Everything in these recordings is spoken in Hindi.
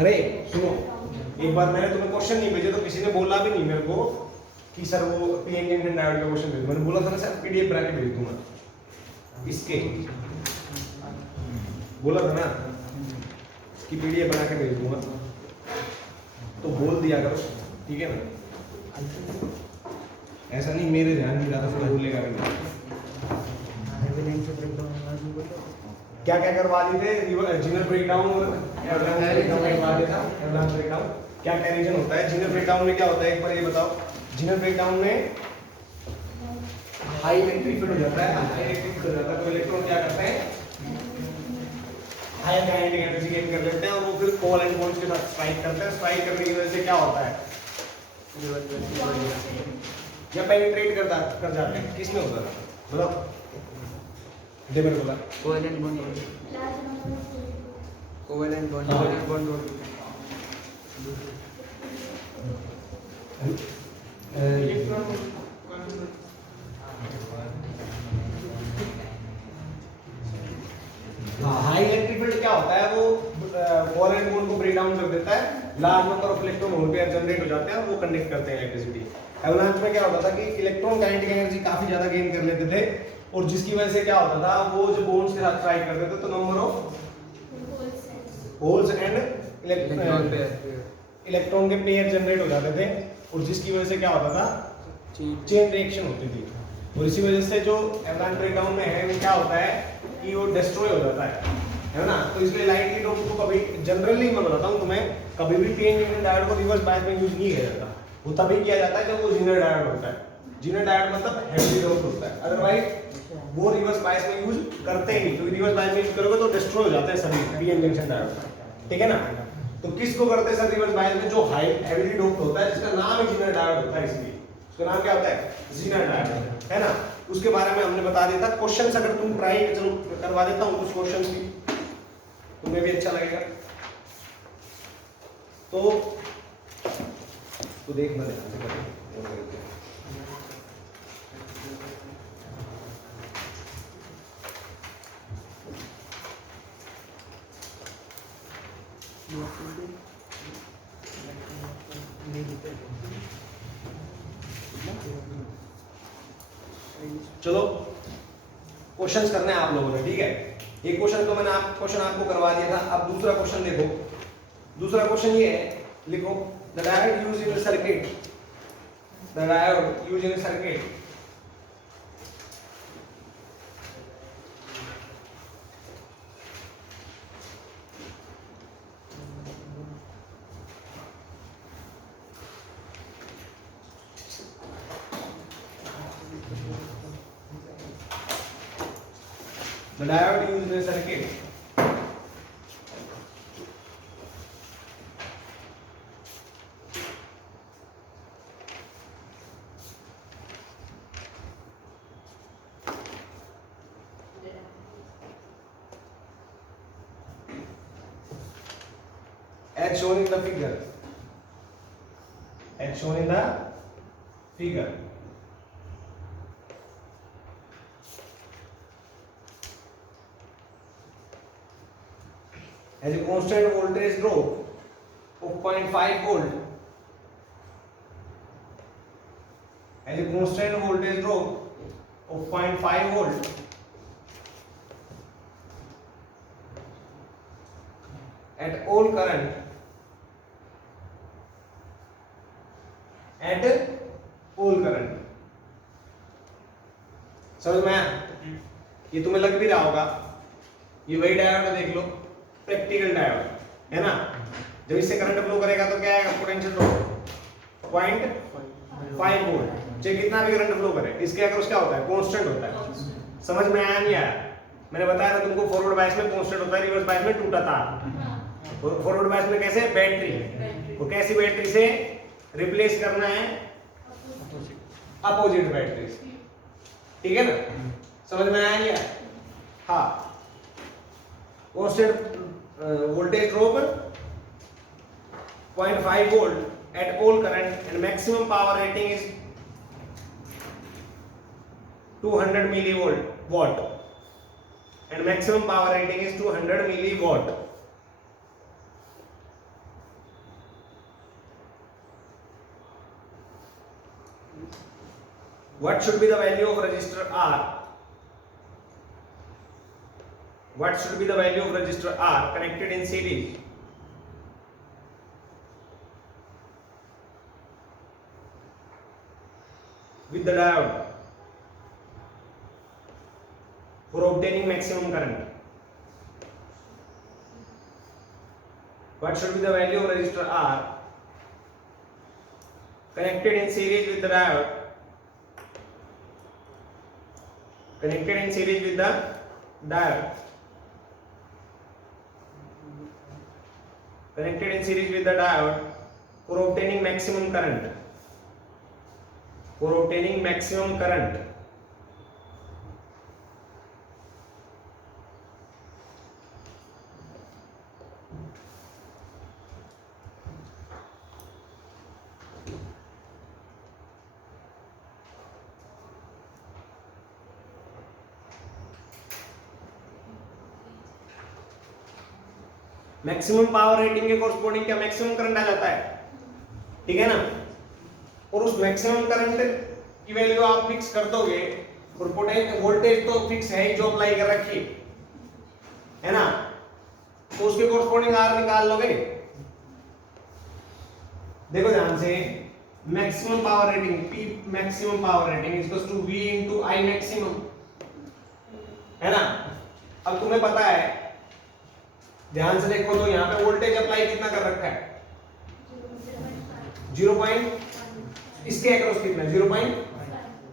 अरे सुनो, एक बार मैंने तुम्हें क्वेश्चन नहीं भेजे तो किसी ने बोला भी नहीं मेरे को कि सर वो पीएन जंक्शन डायोड का क्वेश्चन भेजो। मैंने बोला था ना सर पीडीएफ बना के भेज दूंगा इसके, बोला था ना कि पीडीएफ बना के भेज दूंगा, तो बोल दिया करो, ठीक है ना। ऐसा नहीं मेरे ध्यान में ज्यादा फिर बोलेगा नहीं। क्या क्या करवा दी थे, जीनर ब्रेकडाउन और एवलांच ब्रेकडाउन करवा दिया था। एवलांच ब्रेकडाउन क्या क्या रीजन होता है, जीनर ब्रेकडाउन में क्या होता है एक बार ये बताओ। जीनर ब्रेकडाउन में हाई इलेक्ट्रिक फील्ड हो जाता है, हाई इलेक्ट्रिक फील्ड हो जाता है तो इलेक्ट्रॉन क्या करते हैं, हाई काइनेटिक एनर्जी गेन कर लेते हैं और वो फिर कोवैलेंट एंड बॉन्ड्स के साथ स्ट्राइक करते हैं। स्ट्राइक करने की वजह से क्या होता है, या पेनिट्रेट कर जाते हैं। किसमें होता है मतलब दे मेरे बोला covalent bond, covalent bond, covalent bond high electric field क्या होता है, वो कोवैलेंट बॉन्ड को ब्रेक डाउन कर देता है, large number of electron hole pair generate हो जाते हैं और वो कंडक्ट करते हैं इलेक्ट्रिसिटी। एवलांच में क्या होता था कि इलेक्ट्रॉन काइनेटिक एनर्जी काफी ज्यादा गेन कर लेते थे और जिसकी वजह से क्या होता था, वो जो बॉन्ड्स के साथ स्ट्राइक करते थे तो number of holes and electron के पेयर जनरेट हो जाते थे और जिसकी वजह से क्या होता था, चेन रिएक्शन होती थी। और इसी वजह से जो एवलांच ब्रेकडाउन में है वो क्या होता है कि वो डिस्ट्रॉय हो जाता है ना। तो इसलिए लाइट हीट को कभी जनरली मैं बताता हूँ तुम्हें, कभी भी पीएन जंक्शन डायोड को रिवर्स बायस में यूज नहीं किया जाता। वो तभी किया जाता है जब वो जीनर डायोड होता है। जीनर डायोड मतलब हेवी डोप होता है, अदरवाइज वो रिवर्स बायस में यूज करते ही नहीं, क्योंकि रिवर्स बायस में यूज करोगे तो डिस्ट्रॉय हो जाते हैं सभी पीएन जंक्शन डायोड, ठीक है ना। तो किसको करते हैं सर रिवर्स बायस में, जो हाई हेवीली डोप होता है जिसका नाम ही जीनर डायोड होता है, इसलिए उसका नाम क्या होता है, जीनर डायोड, है ना। उसके बारे में हमने बता दिया था। क्वेश्चंस अगर तुम ट्राई करवा देता हूं कुछ क्वेश्चंस भी, तुम्हें भी अच्छा लगेगा। तो देखना ध्यान से करो। चलो क्वेश्चंस करने हैं आप लोगों ने, ठीक है। एक क्वेश्चन तो मैंने क्वेश्चन आपको करवा दिया था। अब दूसरा क्वेश्चन देखो। दूसरा क्वेश्चन ये है, लिखो the diode used in circuit, the diode used in circuit the diode used in a circuit as shown in the figure, as shown in the figure. As a constant voltage drop of 0.5 volt, as a constant voltage drop of 0.5 volt at all current, at all current. समझ में आया? ये तुम्हें लग भी रहा होगा, ये वही डायोड है, देख लो प्रैक्टिकल डायोड, है ना। जब इससे करंट फ्लो करेगा तो क्या आएगा, पोटेंशियल ड्रॉप 0.5 वोल्ट। चाहे कितना भी करंट फ्लो करे, इसके अगर उसका होता है कांस्टेंट होता है। समझ में आया नहीं आया? मैंने बताया था तुमको, फॉरवर्ड बायस में कांस्टेंट होता है, रिवर्स बायस में टूटा तार। फॉरवर्ड बायस में कैसे, बैटरी को कैसी बैटरी से रिप्लेस करना है, अपोजिट बैटरी, ठीक है ना। समझ में आया नहीं? हाँ, constant voltage drop 0.5 volt at all current and maximum power rating is 200 milliwatt and maximum power rating is 200 milliwatt. What should be the value of resistor R? What should be the value of resistor R connected in series with the diode for obtaining maximum current? What should be the value of resistor R connected in series with the diode? Connected in series with the diode. Connected in series with the diode for obtaining maximum current. For obtaining maximum current. Maximum power rating के कोरस्पोंडिंग क्या मैक्सिमम करंट आ जाता है, ठीक है ना। और उस मैक्सिमम करंट की वैल्यू आप फिक्स कर दोगे और पोटेंशियल वोल्टेज तो फिक्स है ही जो अप्लाई कर रखी है ना, तो उसके कोरस्पोंडिंग आर निकाल लोगे। देखो ध्यान से, maximum power rating P maximum power rating equals to V into I maximum, है ना। अब तुम्हें पता है, ध्यान से देखो तो यहाँ पे वोल्टेज अप्लाई कितना कर रखा है, 0. इसके अक्रॉस कितना, 0.5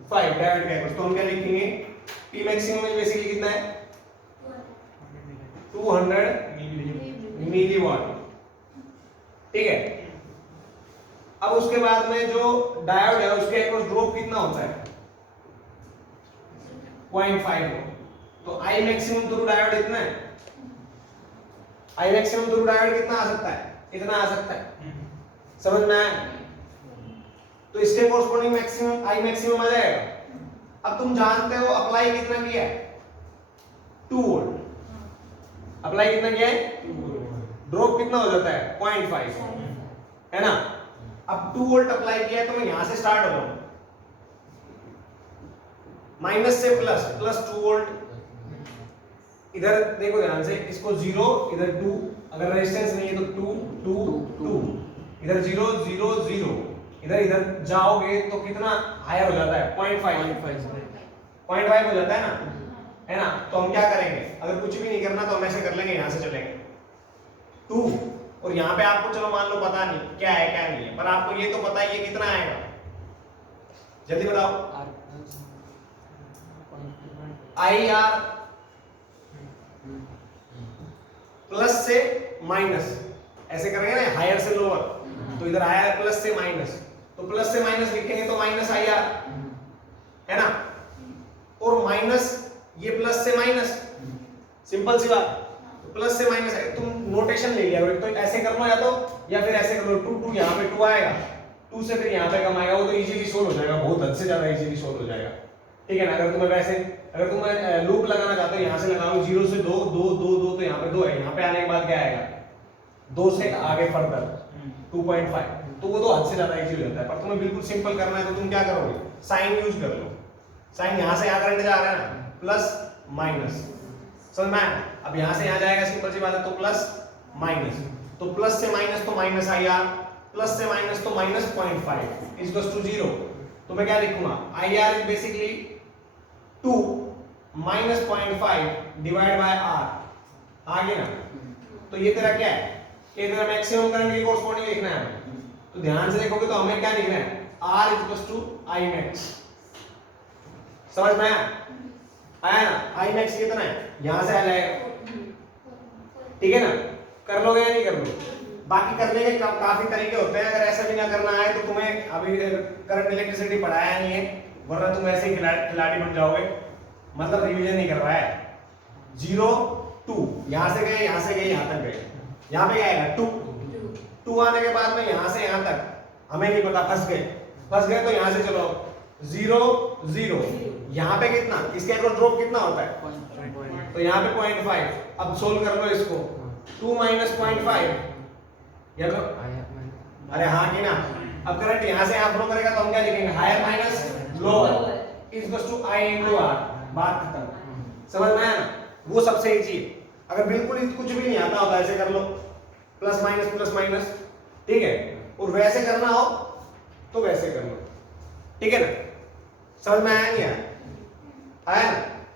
डायोड के अक्रॉस। तो हम क्या लिखेंगे, P मैक्सिमम में बेसिकली कितना है, 200 मिलीवाट, ठीक है। अब उसके बाद में जो डायोड है उसके अक्रॉस ड्रॉप कितना होता है, 0.5। तो I मैक्सिमम थ्रू डायोड इतना है, I मैक्सिमम थ्रू डायोड कितना आ सकता है, इतना आ सकता है, समझ में आया। तो इसके कोरस्पोंडिंग मैक्सिमम I मैक्सिमम आ जाएगा। अब तुम जानते हो अप्लाई कितना किया है, 2 वोल्ट अप्लाई कितना किया है, ड्रॉप कितना हो जाता है, 0.5, है ना। अब 2 वोल्ट अप्लाई किया है तो मैं यहां से स्टार्ट हो रहा हूं, माइनस से प्लस, प्लस 2 वोल्ट। इधर देखो ध्यान से, इसको 0, इधर 2, अगर रेजिस्टेंस नहीं है तो 2 2 2, इधर 0 0 0, इधर इधर जाओगे तो कितना हायर हो जाता है, 0.5 हो जाता है ना। तो हम क्या करेंगे, अगर कुछ भी नहीं करना तो हम ऐसे कर लेंगे, यहां से चलेंगे 2, और यहाँ पे आपको चलो मान लो पता नहीं क्या है क्या नहीं है, पर आपको ये तो पता ही है कितना आएगा, जल्दी बताओ। IR प्लस से माइनस, ऐसे करेंगे ना, हायर से लोअर, तो इधर आया प्लस से माइनस, तो प्लस से माइनस लिखेंगे तो माइनस IR, है ना। और माइनस ये प्लस से माइनस, सिंपल सी बात, प्लस से माइनस है। तुम नोटेशन ले लिया, तो ऐसे कर लो या फिर ऐसे कर लो, 2 2 यहाँ पे 2 आएगा, 2 से फिर यहाँ पे कम आएगा, वो तो इजीली सोल्व हो जाएगा, बहुत हद से ज्यादा इजीली सोल्व हो जाएगा, ठीक है ना। अगर तुम्हें वैसे, अगर तुम्हें लूप लगाना चाहते हो, यहाँ से लगाओ 0 से 2 2 2 2, तो यहाँ पे 2 है, यहाँ पे आने के बाद क्या आएगा, 2 से आगे फर्दर 2.5, तो वो तो हद से ज्यादा इजी हो जाता है। पर तुम्हें बिल्कुल सिंपल करना है तो तुम क्या करोगे, साइन यूज कर लो। साइन यहाँ से यहाँ करंट जा रहा है ना, प्लस माइनस, समझ में आया। अब यहाँ से यहाँ जाएगा, सिंपल सी बात है, तो प्लस माइनस, तो प्लस से माइनस तो माइनस IR, प्लस से माइनस तो माइनस 0.5 इक्वल्स टू 0। तो मैं क्या लिखूंगा, IR is basically 2 minus 0.5 divide by R, आगे ना। तो ये तेरा क्या है, ये तेरा मैक्सिमम करंट के कोरस्पोंडिंग लिखना है। तो ध्यान से देखोगे तो हमें क्या लिखना है, R equals to I max, समझ में आया ना। I मैक्स कितना है, यहां से आ जाएगा, ठीक है ना। कर लोगे या नहीं कर लो, बाकी करने के काफी तरीके होते हैं। अगर ऐसा भी ना करना आए तो तुम्हें अभी करंट इलेक्ट्रिसिटी पढ़ाया नहीं है, वरना तुम ऐसे ही खिलाड़ी बन जाओगे, मतलब रिवीजन नहीं करवाया है। 0 2, यहां से गए, यहां से गए, यहां तक गए, यहां पे क्या आएगा 2 आने के बाद में यहां से यहां तक हमें नहीं पता, फंस गए तो यहां से चलो 0 0, यहां पे कितना, इसके अक्रॉस ड्रॉप कितना होता है, तो यहां पे 0.5। अब सोल्व कर लो इसको, 2 माइनस 0.5, या तो अरे हाँ कि ना। अब करंट यहां से यहां फ्लो करेगा तो हम क्या लिखेंगे, higher minus equals to I into R, बात खत्म। समझ में आया ना? वो सबसे इजी है। अगर बिल्कुल ही कुछ भी नहीं आता होता ऐसे कर लो, प्लस माइनस, ठीक है, और वैसे करना हो तो वैसे कर लो, ठीक है ना? समझ में आया नहीं आया ना?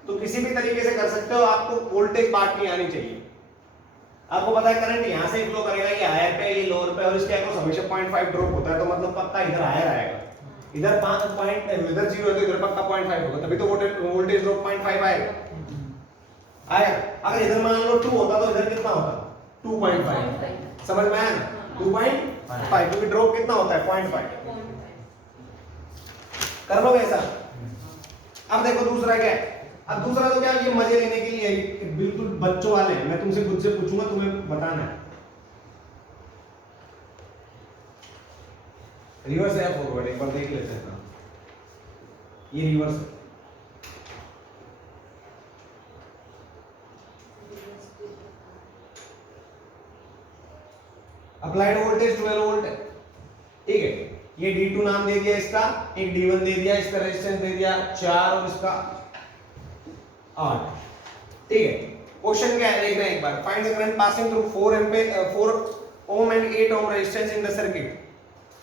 तो किसी भी तरीके से कर सकते हो, आपको वोल्टेज पार्ट नहीं आनी चाहिए। आपको पता है करंट यहां से फ्लो करेगा, ये हायर पे, ये लोअर पे, और इसके अक्रॉस हमेशा 0.5 ड्रॉप होता है, तो मतलब पक्का इधर हायर आएगा, इधर 5 पॉइंट, इधर 0 है तो इधर पक्का 0.5 होगा, तभी तो वोल्टेज ड्रॉप 0.5 आएगा। अगर इधर मान लो 2 होता तो इधर कितना होता? 2.5। समझ में आया ना? 2.5, क्योंकि ड्रॉप कितना होता है? 0.5। कर लो ऐसा। अब देखो दूसरा क्या है। अब दूसरा तो क्या, ये मजे लेने के लिए है, बिल्कुल बच्चों वाले हैं, मैं तुमसे खुद से पूछूंगा, तुम्हें बताना है। रिवर्स है फॉरवर्ड, एक बार देख लेते हैं। ये रिवर्स है। अप्लाइड वोल्टेज 12 वोल्ट है, ठीक है। ये D2 नाम दे दिया इसका, एक D1 दे दिया, इसका रेजिस्टेंस दे दिया 4 और इसका 8, ठीक है। क्वेश्चन क्या है देखना एक बार। Find the current passing through 4 ohm and 8 ohm resistance in the circuit.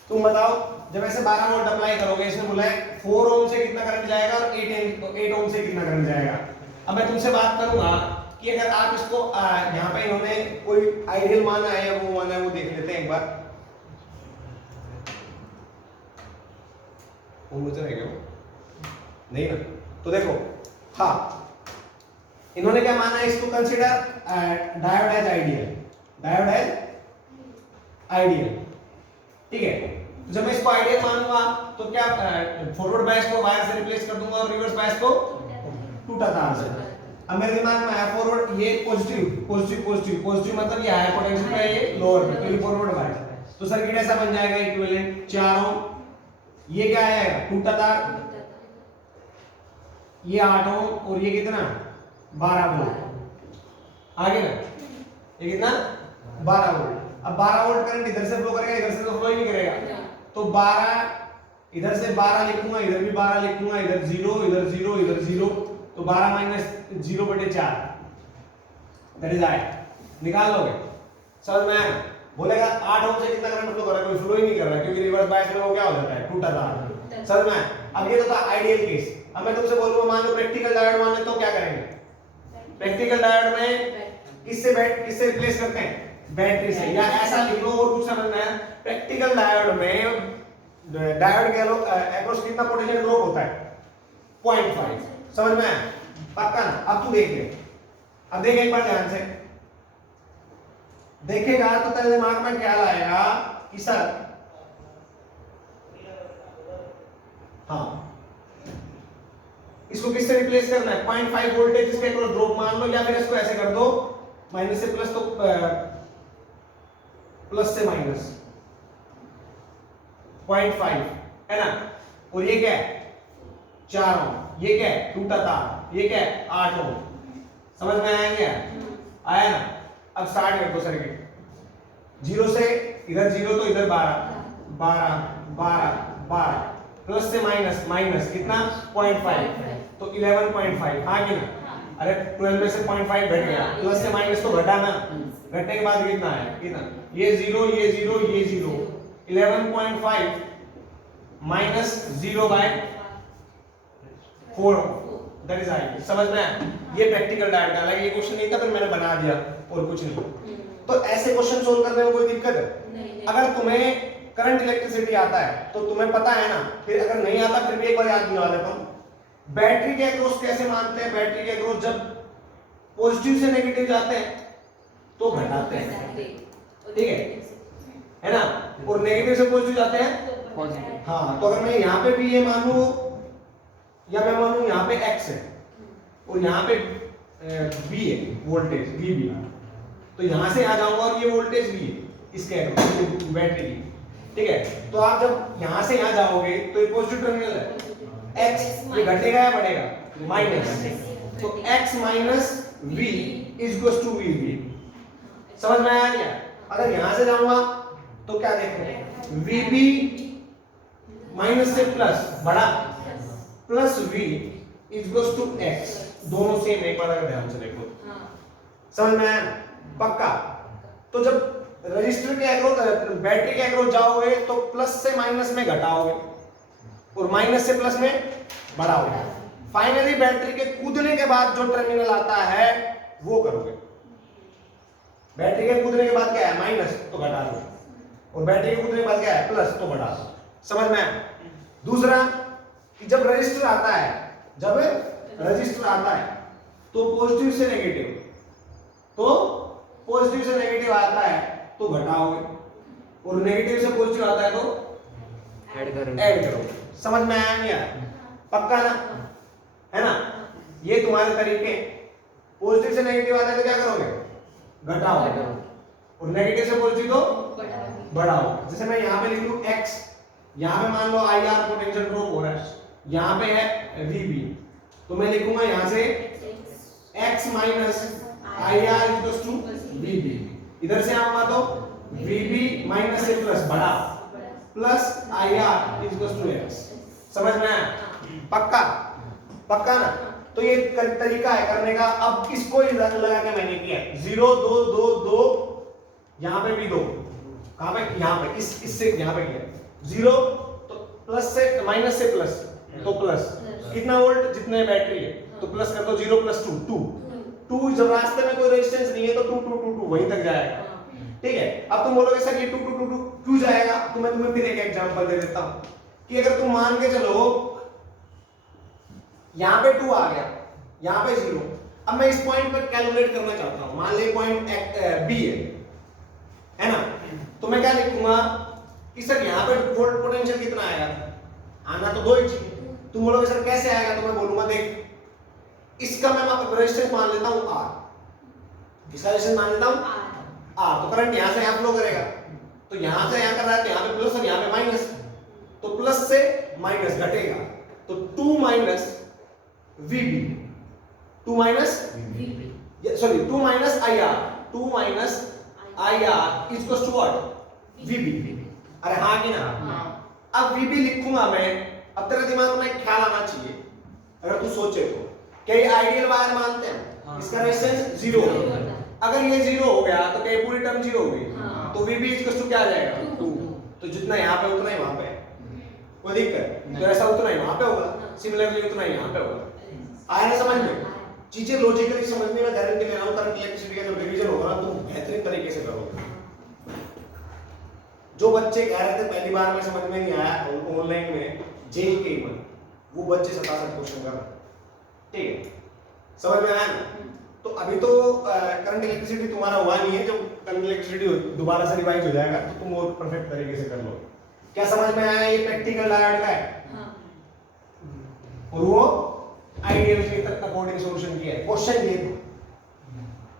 तुम बताओ, जब ऐसे 12 वोल्ट अप्लाई करोगे, इसने बोला है 4 ओम से कितना करंट जाएगा और 8 ओम से कितना करंट जाएगा। अब मैं तुमसे बात करूंगा कि अगर आप इसको यहाँ पे इन्होंने कोई आइडियल माना है या वो माना है, वो देख लेते हैं एक बार। वो मुझे रहेगा नहीं ना, तो देखो, हाँ, इन्होंने क्या माना है, इसको consider diode as ideal, diode as ideal, ठीक है। तो जब मैं इसको आइडियल मानूंगा तो क्या फॉरवर्ड बायस को वायर से रिप्लेस कर दूंगा और रिवर्स बायस को टूटा तार से। अब मेरे दिमाग में आया फॉरवर्ड, ये पॉजिटिव मतलब ये हायर पोटेंशियल का, ये लोअर पे, तो ये फॉरवर्ड बायस, तो सर्किट ऐसा बन जाएगा इक्विवेलेंट 4 ओम, ये क्या आएगा टूटा तार, ये 8 ओम, और ये कितना 12 वोल्ट, आगे ना, ये कितना 12 वोल्ट। अब 12 वोल्ट करंट इधर से फ्लो करेगा, इधर से तो फ्लो ही नहीं करेगा, तो 12 इधर से 12 लिखूंगा, इधर भी 12 लिखूंगा, इधर 0 इधर 0 इधर 0, तो 12 माइनस 0/4 दैट इज आई। निकाल लोगे? समझ में आया? बोलेगा 8 ओम से कितना करंट फ्लो कर रहा है, कोई फ्लो ही नहीं कर रहा है, क्योंकि रिवर्स बायस में वो क्या हो जाता है, टूटा तार। समझ में आया? अब ये तो था आइडियल केस। अब मैं तुमसे बोलूंगा मान लो प्रैक्टिकल डायोड माने, तो क्या करेंगे? प्रैक्टिकल डायोड में किससे रिप्लेस करते हैं? बैटरी से, या ऐसा लिख लो और कुछ समझना है। प्रैक्टिकल डायोड में डायोड के अक्रॉस कितना पोटेंशियल ड्रॉप होता है? 0.5। समझ में आया? पक्का ना? अब तू देख ले, अब देख एक बार ध्यान से देखेगा तो तेरे दिमाग में ख्याल आएगा कि सर, हाँ, इसको किससे रिप्लेस करना है? 0.5 वोल्टेज इसके अक्रॉस ड्रॉप मान लो, या फिर इसको ऐसे कर दो, माइनस से प्लस, तो प्लस से माइनस 0.5 है ना, और ये क्या है 4 ओम, ये क्या है टूटा तार, ये क्या है 8 ओम। समझ में आया क्या? आया ना? अब स्टार्ट कर दो सर्किट, 0 से इधर 0 तो इधर 12 प्लस से माइनस, माइनस कितना 0.5, तो 11.5, हाँ कि ना? अरे 12 में से 0.5 घट गया, प्लस से माइनस तो घटाना, घटने के बाद कितना है, कितना, ये 0 ये 0 ये 0, 11.5 माइनस 0/4 दैट इज आई। समझ में आया? ये प्रैक्टिकल डायोड का, हालांकि ये क्वेश्चन नहीं था पर मैंने बना दिया और कुछ नहीं। तो ऐसे क्वेश्चन सोल्व करने में कोई दिक्कत है? अगर तुम्हें करंट इलेक्ट्रिसिटी आता है तो तुम्हें पता है ना, फिर अगर नहीं आता फिर भी एक बार याद दिला देता हूं। बैटरी के अक्रॉस कैसे मानते हैं? बैटरी के अक्रॉस जब पॉजिटिव से नेगेटिव जाते हैं तो घटाते हैं, ठीक है ना, और नेगेटिव से पॉजिटिव जाते हैं, हाँ। तो अगर मैं यहाँ पे भी ये मानूं, या मैं मानूं यहाँ पे x है और यहाँ पे v है, वोल्टेज VB, तो यहाँ से आ जाऊंगा और ये वोल्टेज v है इसके अक्रॉस बैटरी की, ठीक है। तो आप जब यहाँ से यहाँ जाओगे तो ये पॉजिटिव टर्मिनल है, x ये घटेगा या बढ़ेगा, माइनस, तो x minus v is equals to VB। समझ में आया क्या? अगर यहाँ से जाऊंगा तो क्या देखो, VB माइनस से प्लस बढ़ा, plus V equals to X, दोनों सेम, एक बार अगर ध्यान से देखो समझ में आया पक्का। तो जब रजिस्टर के अक्रॉस बैटरी के अक्रॉस जाओगे तो प्लस से माइनस में घटाओगे और माइनस से प्लस में बढ़ाओगे। फाइनली बैटरी के कूदने के बाद जो टर्मिनल आता है वो करोगे। बैटरी के कूदने के बाद क्या है माइनस, तो घटा दो, और बैटरी के कूदने के बाद क्या है प्लस, तो बढ़ा दो। समझ में आया। दूसरा कि जब रजिस्टर आता है, जब रजिस्टर आता है तो पॉजिटिव से नेगेटिव, तो पॉजिटिव से नेगेटिव आता है तो घटाओगे, और नेगेटिव से पॉजिटिव आता है तो ऐड करोगे। समझ में आया नहीं आया? पक्का ना, है ना? ये तुम्हारे तरीके। पॉजिटिव से नेगेटिव आता है तो क्या करोगे, घटाओगे, और नेगेटिव से पॉजिटिव तो बढ़ाओ। जैसे मैं यहाँ पे लिख लूं x, यहाँ पे मान लो IR पोटेंशियल ड्रॉप हो रहा है, यहाँ पे है VB, तो मैं लिखूंगा यहाँ से x minus IR equals to VB। इधर से आऊंगा तो VB माइनस से प्लस बढ़ा, प्लस IR इक्वल्स टू x। समझ में आया? पक्का पक्का ना? तो ये तरीका है करने का। अब इसको ही लगा के मैंने किया 0 2 2 2, यहाँ पे भी 2, कहाँ पे, यहाँ पे, इससे यहाँ पे किया 0, तो प्लस से माइनस से प्लस, तो प्लस कितना वोल्ट जितने बैटरी है, तो प्लस कर दो 0 प्लस 2 2, जब रास्ते में कोई रेजिस्टेंस नहीं है तो 2 2 2 2 वहीं तक जाएगा। ठीक है। अब तुम बोलोगे सर ये 2 2 2 2 क्यों जाएगा, तो मैं तुम्हें फिर एक एग्जांपल दे देता हूं कि अगर तुम मान के चलो यहाँ पे 2 आ गया, यहाँ पे 0, अब मैं इस पॉइंट पर कैलकुलेट करना चाहता हूं, मान ले पॉइंट B है ना, तो मैं क्या लिखूंगा कि सर यहाँ पे वोल्ट पोटेंशियल कितना आएगा, आना तो 2 ही चाहिए। तुम बोलोगे सर कैसे आएगा, तो मैं बोलूंगा देख इसका मैं रेजिस्टेंस मान लेता हूं R, इसका रेजिस्टेंस मान लेता हूं R, तो करंट यहां से यहां फ्लो करेगा, तो यहां से यहां कर रहा है तो यहां पे प्लस और यहां पे माइनस, तो प्लस से माइनस घटेगा, तो 2 minus VB, 2 minus sorry 2 minus IR, 2 minus IR equals to what, VB। अरे हाँ कि ना? अब VB लिखूंगा मैं। अब तेरे दिमाग में एक ख्याल आना चाहिए, अगर तू सोचे तो, क्या ये आइडियल वायर मानते हैं, इसका रेजिस्टेंस 0 होगा, अगर ये 0 हो गया तो क्या पूरी टर्म 0 हो गई, तो VB इक्वल्स टू क्या आ जाएगा 2, तो जितना यहाँ पे उतना ही वहां पे, कोई दिक्कत, तो ऐसा उतना ही वहां पे होगा, सिमिलरली उतना ही यहाँ पे होगा। आया ना समझ में? चीजें लॉजिकली समझने में गारंटी ले रहा हूं, करंट इलेक्ट्रिसिटी का जब रिवीजन होगा ना तुम बेहतरीन तरीके से करोगे। जो बच्चे कह रहे थे पहली बार में समझ में नहीं आया ऑनलाइन में जेई के ईवन, वो बच्चे 67 क्वेश्चन कर, ठीक है? समझ में आया ना? तो अभी तो करंट इलेक्ट्रिसिटी तुम्हारा हुआ नहीं है, जब करंट इलेक्ट्रिसिटी दोबारा से रिवाइज हो जाएगा तो तुम वो परफेक्ट तरीके से कर लो। क्या समझ में आया? ये प्रैक्टिकल डायोड का है और वो आइडियल के अकॉर्डिंग सॉल्यूशन किया है, क्वेश्चन ये तो,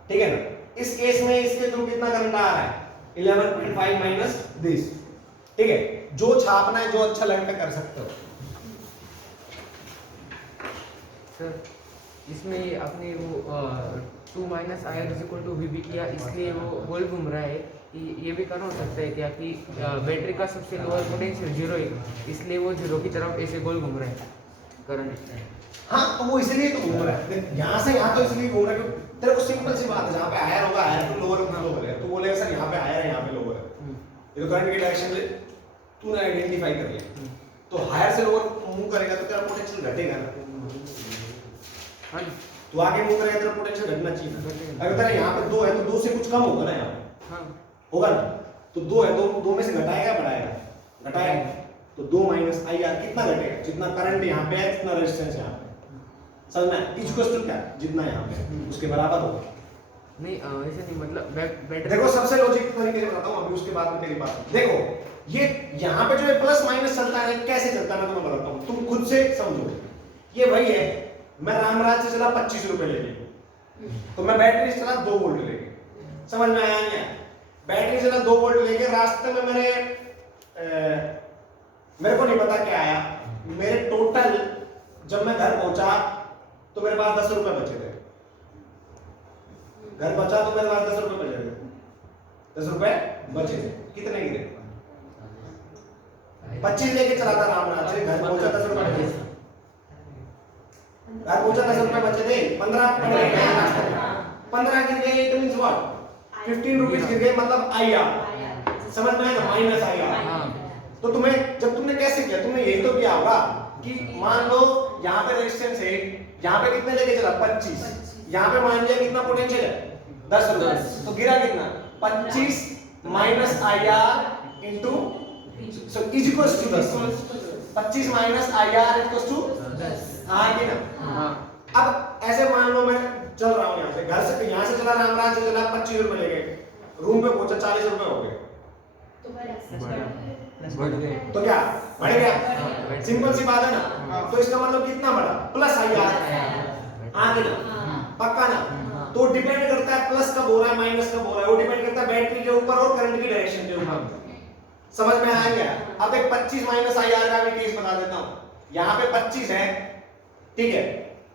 ठीक है ना? इस केस में इसके थ्रू कितना करंट आ रहा है 11.5 माइनस दिस, ठीक है? जो छापना है, जो अच्छा लगता कर सकते हो। सर इसमें आपने वो 2 minus IR is equal to VB किया, इसलिए वो गोल घूम रहा है। ये भी कारण हो सकता है क्या कि बैटरी का सबसे लोअर पोटेंशियल 0 है, इसलिए वो 0 की तरफ ऐसे गोल घूम रहा है करंट। हाँ, तो वो इसलिए तो घूम रहा है, यहाँ से यहाँ तो इसलिए घूम रहा है क्योंकि तेरे को सिंपल सी बात है, जहाँ पे आयर होगा आयर तो लोअर लोअर है, तो बोलेगा सर यहाँ पे आयर है यहाँ पे लोअर है, ये तो करंट की डायरेक्शन से तूने आइडेंटिफाई कर लिया, तो हायर से लोअर मूव करेगा तो तेरा पोटेंशियल घटेगा ना। हाँ, तो आगे मूव करेगा तेरा पोटेंशियल घटना चाहिए। अगर तेरा यहाँ पे 2 है तो 2 से कुछ कम होगा ना, यहाँ पे हाँ होगा ना, तो 2 है, 2 में से घटाएगा बढ़ाएगा, घटाएगा, तो 2 माइनस IR कितना घटेगा, जितना करंट यहाँ पे है जितना रेजिस्टेंस यहाँ पे, समझ में? इक्वल्स टू क्या, जितना यहाँ पे उसके बराबर होगा। नहीं ऐसे नहीं, मतलब बैटरी देखो सबसे लॉजिक तरीके से बताता हूँ, अभी उसके बाद में तेरी बात। देखो ये यहाँ पे जो है प्लस माइनस चलता है, कैसे चलता है मैं तुम्हें बताता हूँ, तुम खुद से समझो। ये वही है, मैं रामराज से चला 25 रुपए लेके, तो मैं बैटरी से चला 2 वोल्ट लेके, समझ में आया नहीं? बैटरी से चला 2 वोल्ट लेके, रास्ते में मेरे को नहीं पता क्या आया, मेरे टोटल जब मैं घर पहुंचा तो मेरे पास 10 रुपए बचे थे, घर पहुंचा तो मेरे पास 10 रुपए बचे थे, 10 रुपए बचे थे, कितने गिरे? 25 लेके चला था रामनाथ से, घर पहुंचा 10 रुपए बचे, घर पहुंचा 10 रुपए बचे थे, 15 पड़ गए, 15 गिर गए, इट मींस व्हाट 15 रुपीस गिर गए, मतलब आईआर, समझ में आया ना, माइनस आईआर। तो तुम्हें जब तुमने कैसे किया, तुमने यही तो किया होगा कि मान लो यहाँ पे रेजिस्टेंस है, यहाँ पे कितने लेके चला 25, यहाँ पे मान लिया कितना पोटेंशियल है 10 रुपए, तो गिरा कितना 25 minus IR into so is equals to 10, 25 minus IR equals to 10, हाँ कि ना। अब ऐसे मान लो मैं चल रहा हूँ यहाँ से, घर से यहाँ से चला, रामराज से चला, 25 रुपए ले गए, रूम पे पहुंचा 40 रुपए हो गए, तो क्या बढ़ गया, सिंपल सी बात है ना। तो इसका मतलब कितना बढ़ा, प्लस आईआर, आगे ना, पक्का ना। तो डिपेंड करता है प्लस कब हो रहा है माइनस कब हो रहा है, वो डिपेंड करता है बैटरी के ऊपर और करंट की डायरेक्शन के ऊपर। समझ में आ गया। अब एक 25 माइनस आईआर का भी केस बता देता हूं। यहाँ पे 25 है, ठीक है,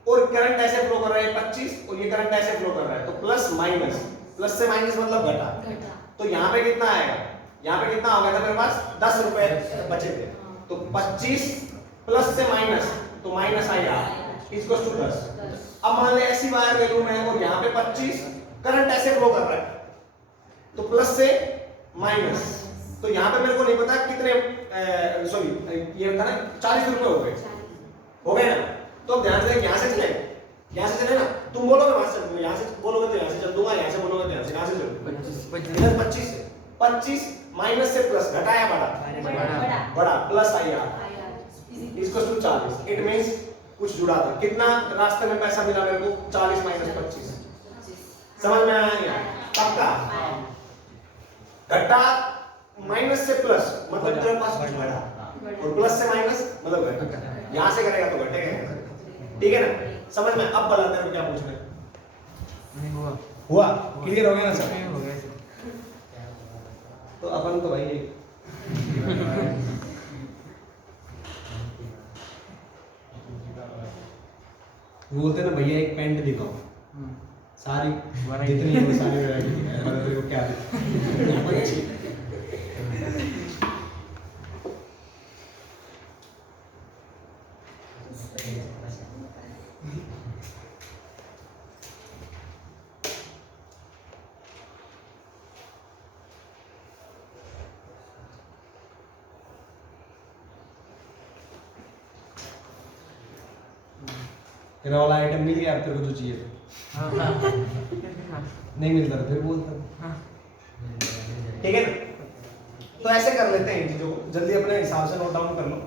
और करंट ऐसे फ्लो कर रहा है 25 और ये करंट ऐसे फ्लो कर रहा है, तो प्लस माइनस, प्लस से माइनस मतलब घटा, तो यहाँ पे कितना आएगा, यहाँ पे कितना हो गया था मेरे पास 10 रुपए बचे थे, तो 25 प्लस से माइनस, तो माइनस आईआर इक्वल्स टू 10। अब मान ले ऐसी वायर ले लूं मैं और यहाँ पे 25 करंट ऐसे फ्लो कर रहा है, तो प्लस से माइनस, तो यहाँ पे मेरे को नहीं पता कितने सॉरी ये था ना 40 रुपए हो गए ना। तो अब ध्यान से यहाँ से चले, यहाँ से चले ना, तुम बोलोगे वहां से चल, यहाँ से बोलोगे तो यहाँ से चल दूंगा, यहाँ से बोलोगे तो यहाँ से, कहाँ से चल, इधर 25 से 25 माइनस से प्लस घटाया बड़ा प्लस आईआर इसको 40, इट मींस कुछ जुड़ा था, कितना रास्ते में पैसा मिला मेरे को 40 माइनस 25, समझ में आया क्या, पक्का। घटा माइनस से प्लस मतलब तेरे पास कुछ बढ़ा, और प्लस से माइनस मतलब घटा, यहां से करेगा तो घटेगा, ठीक है ना। समझ में, अब बता तेरे को क्या पूछ रहे, हुआ क्लियर हो गया ना सब, हो गया। तो अपन तो भाई बोलते ना भैया एक पैंट दिखाओ, सारी जितनी है वो सारी वैरायटी है, मतलब तेरे को क्या तेरा वाला आइटम मिल गया, अब तेरे को जो चाहिए नहीं मिलता तो फिर बोलता, ठीक है ना। तो ऐसे कर लेते हैं इन चीजों को, जल्दी अपने हिसाब से नोट डाउन कर लो।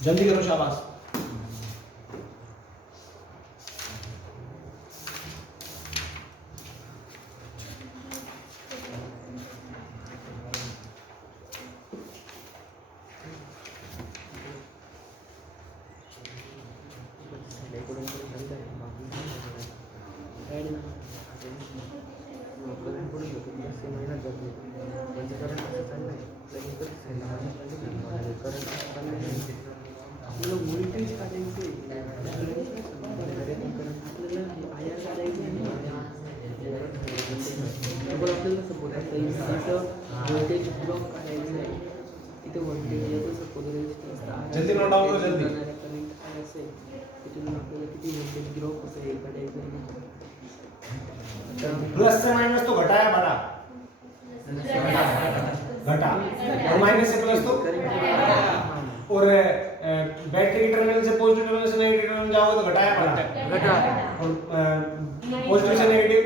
जल्दी करो, शाबाश। जल्दी नोट डाउन करो, जल्दी। प्लस से माइनस तो घटाया बड़ा, घटा, और माइनस से प्लस तो, और बैटरी के टर्मिनल से पॉजिटिव टर्मिनल से नेगेटिव टर्मिनल जाओगे तो घटाया बड़ा, और पॉजिटिव से नेगेटिव,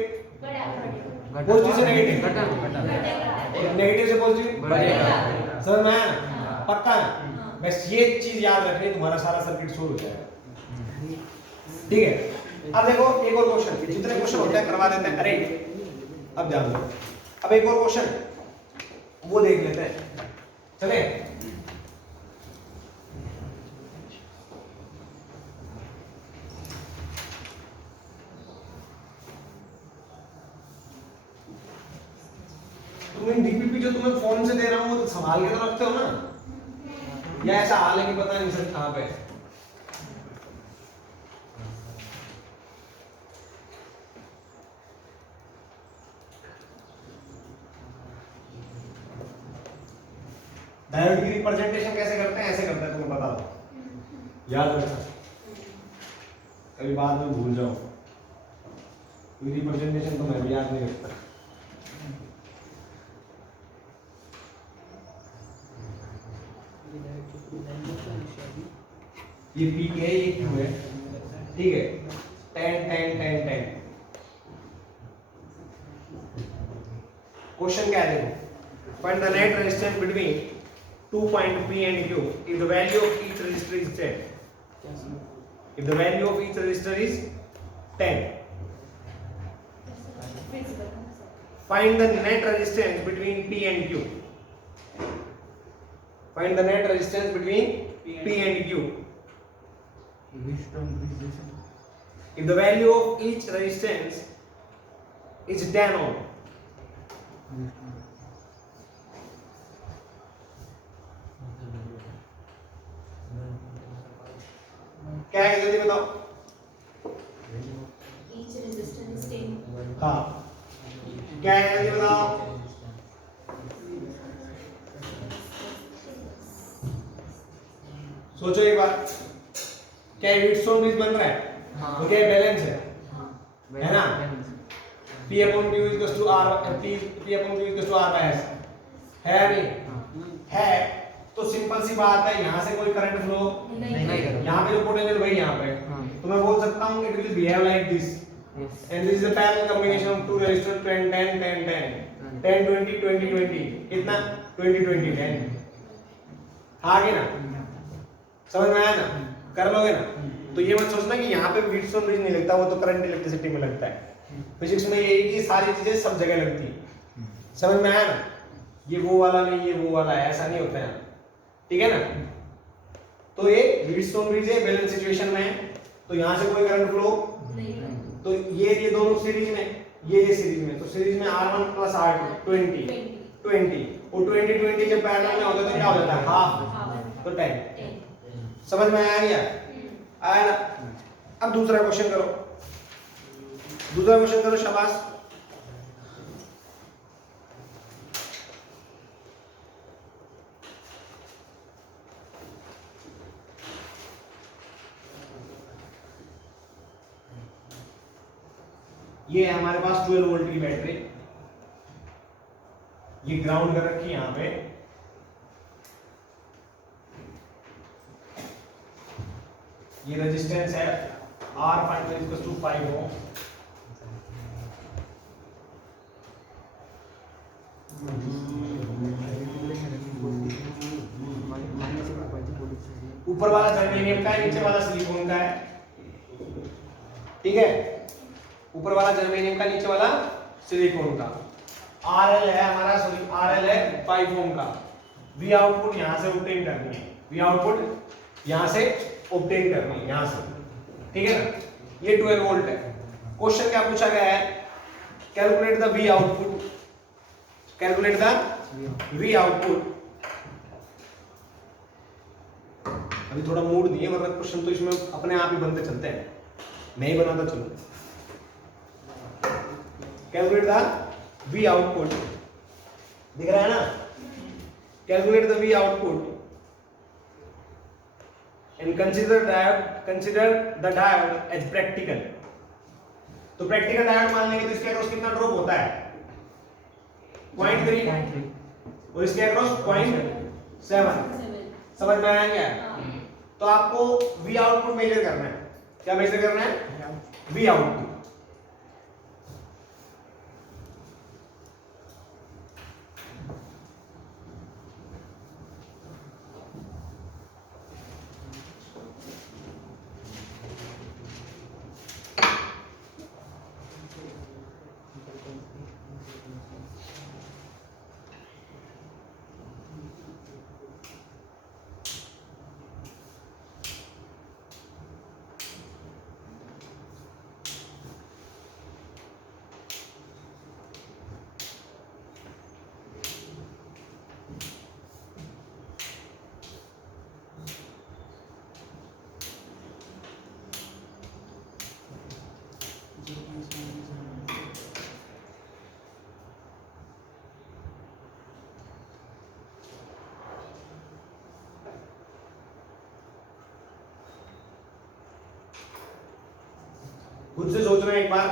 पॉजिटिव से नेगेटिव, नेगेटिव से पॉजिटिव बढ़ेगा। समझ में आया ना, पक्का ना। बस ये चीज याद रखनी, तुम्हारा सारा सर्किट सोल्व हो जाएगा, ठीक है। अब देखो एक और क्वेश्चन, जितने क्वेश्चन होते हैं करवा देते हैं। अरे अब ध्यान दो, अब एक और क्वेश्चन वो देख लेते हैं, चले। इन डीपीपी जो तुम्हें फोन से दे रहा हूँ वो संभाल के तो रखते हो ना, या ऐसा हाल है कि पता नहीं सर कहाँ पे। डायोड की रिप्रेजेंटेशन कैसे करते हैं, ऐसे करते हैं, तुम्हें पता हो, याद रखना, कभी बाद में भूल जाओ, कोई रिप्रेजेंटेशन तो मैं भी याद नहीं रखता। ये पी है, ये क्यू है, ठीक है, 10 10 10 10। क्वेश्चन क्या है देखो, find the net resistance between 2 point P and Q if the value of each resistor is 10. If the value of each resistor is 10, find the net resistance between P and Q. Find the net resistance between P and Q. If the value of each resistance is 10 ohm. क्या है जल्दी बताओ। Each resistor is 10. हाँ क्या है जल्दी बताओ। सोचो एक बार, क्या व्हीटस्टोन ब्रिज बन रहा है? हाँ। तो क्या बैलेंस है ना? P upon Q equals to R, P upon Q equals to R by S, है या नहीं? है। तो सिंपल सी बात है, यहाँ से कोई करंट फ्लो नहीं करेगा। यहाँ पे जो पोटेंशियल वही यहाँ पे, तो मैं बोल सकता हूँ it will behave like this, and this is the parallel combination of two resistor 10 10 10 10 10 20 20 20 कितना 20 20 10, आगे ना समझ में आया ना, कर लोगे ना। तो ये मत सोचना कि यहाँ पे व्हीटस्टोन ब्रिज नहीं लगता, वो तो करंट इलेक्ट्रिसिटी में लगता है। फिजिक्स में ये कि सारी चीजें सब जगह लगती है, समझ में आया ना, ये वो वाला नहीं ये वो वाला है, ऐसा नहीं होता है, ठीक है ना। तो ये व्हीटस्टोन ब्रिज है, बैलेंस सिचुएशन में है, तो यहाँ से कोई करंट फ्लो नहीं। तो ये दोनों सीरीज में, ये सीरीज में, तो सीरीज में R1 प्लस R2 20 20 और 20 20 जब पैरेलल में होता है तो क्या हो जाता है हाफ, तो 10। समझ में आया क्या? आया ना। अब दूसरा क्वेश्चन करो, दूसरा क्वेश्चन करो, शाबाश। ये है हमारे पास 12 वोल्ट की बैटरी, ये ग्राउंड कर रखी है यहां पे, ये रेजिस्टेंस है R5 5 ओम, ऊपर वाला जर्मेनियम का है, नीचे वाला सिलिकॉन का है, ठीक है, ऊपर वाला जर्मेनियम का, नीचे वाला सिलिकॉन का। RL है हमारा, सॉरी RL है 5 ओम का। V आउटपुट यहां से ऑब्टेन करनी है, V आउटपुट यहां से ऑब्टेन करनी है, यहां से, ठीक है ना। ये 12 वोल्ट है। क्वेश्चन क्या पूछा गया है, calculate the V output, calculate the V output. अभी थोड़ा मूड नहीं है, वरना क्वेश्चन तो इसमें अपने आप ही बनते चलते हैं, नहीं बनाता चलो। कैलकुलेट द V आउटपुट, दिख रहा है ना, calculate the V output and consider the diode as practical. तो प्रैक्टिकल डायोड मान लेंगे तो इसके अक्रॉस कितना ड्रॉप होता है 0.3 और इसके अक्रॉस 0.7। समझ में आया क्या? तो आपको V आउटपुट मेजर करना है। क्या मेजर करना है? V output. खुद से सोचना एक बार,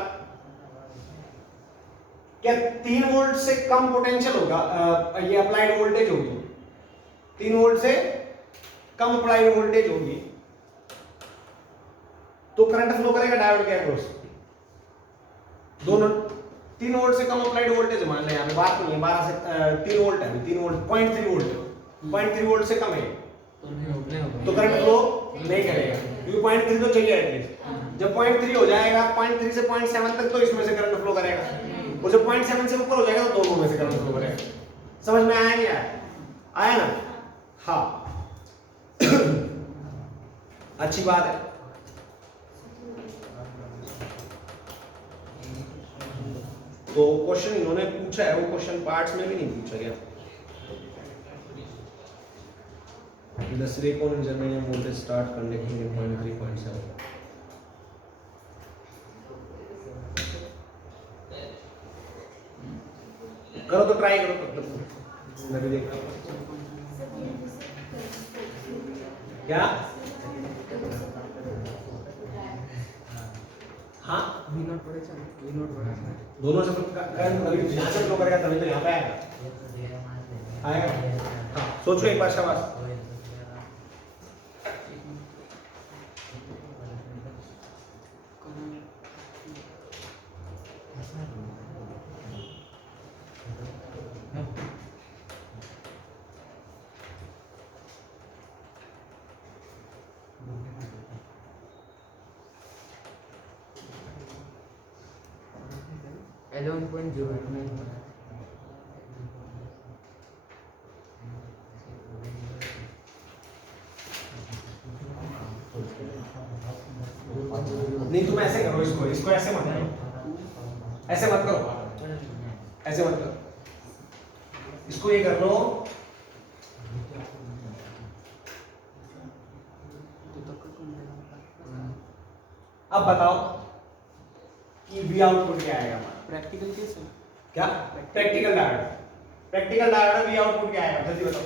क्या 3 वोल्ट से कम पोटेंशियल होगा, ये अप्लाइड वोल्टेज होगी, 3 वोल्ट से कम अप्लाइड वोल्टेज होगी तो करंट फ्लो करेगा डायोड के अक्रॉस। दोनों 3 वोल्ट से कम अप्लाइड वोल्टेज मान लें, यहाँ पे बात नहीं है 12 से 3 वोल्ट है, 3 वोल्ट 0.3 वोल्ट 0.3 वोल्ट से कम है तो करंट फ्लो नहीं करेगा, क्योंकि 0.3 तो चाहिए एटलीस्ट। जब 0.3 हो जाएगा, 0.3 से 0.7 तक तो इसमें से करंट फ्लो करेगा, और जब 0.7 से ऊपर हो जाएगा तो दोनों में से करंट फ्लो करेगा। समझ में आया नहीं आया? आया ना? हाँ अच्छी बात है। तो क्वेश्चन इन्होंने पूछा है, वो क्वेश्चन पार्ट्स में भी नहीं पूछा गया। The silicon in germanium voltage start conducting in 0.3.7. करो तो ट्राई करो तब तक मैं भी देख रहा हूँ क्या। हाँ V नॉट बड़े चल, V नॉट बड़ा चल। दोनों से करंट अभी यहाँ से फ्लो करेगा तभी तो यहाँ पे आएगा। आएगा हाँ सोचो एक बार, शाबाश। नहीं तुम ऐसे करो, इसको ऐसे मत करो, ऐसे मत करो, ऐसे मत करो, इसको ये कर लो। अब बताओ कि V आउटपुट क्या आएगा हमारा? प्रैक्टिकल केस है क्या practical diode, practical diode V output क्या आएगा जल्दी बताओ।